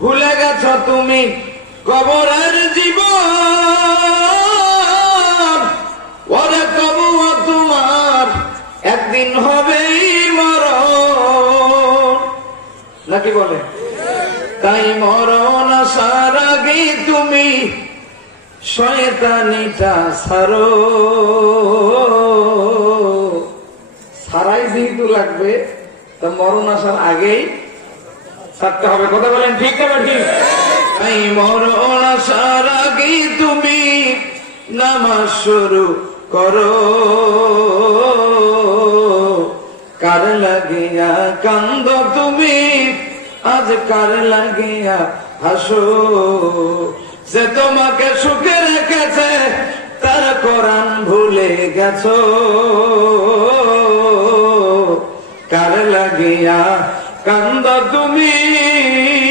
ভুলে গেছ তুমি কবরের জীবন, ওরে তবুও তোমার একদিন হবেই মরণ, নাকি বলে? তাই মরণ আসার আগে তুমি শয়তানিটা ছাড়ো। ছাড়াই যেহেতু লাগবে, তা মরণ আসার আগেই ছাড়তে হবে। কথা বলেন ঠিক না ঠিক? তাই মরণ আসার আগেই তুমি নামাজ শুরু করো। কার লাগিয়া কান্দ তুমি, আজ কার লাগিয়া হাসো? যে তোমাকে সুখে রেখেছে তার কোরআন ভুলে গেছো। কার লাগিয়া কান্দ তুমি,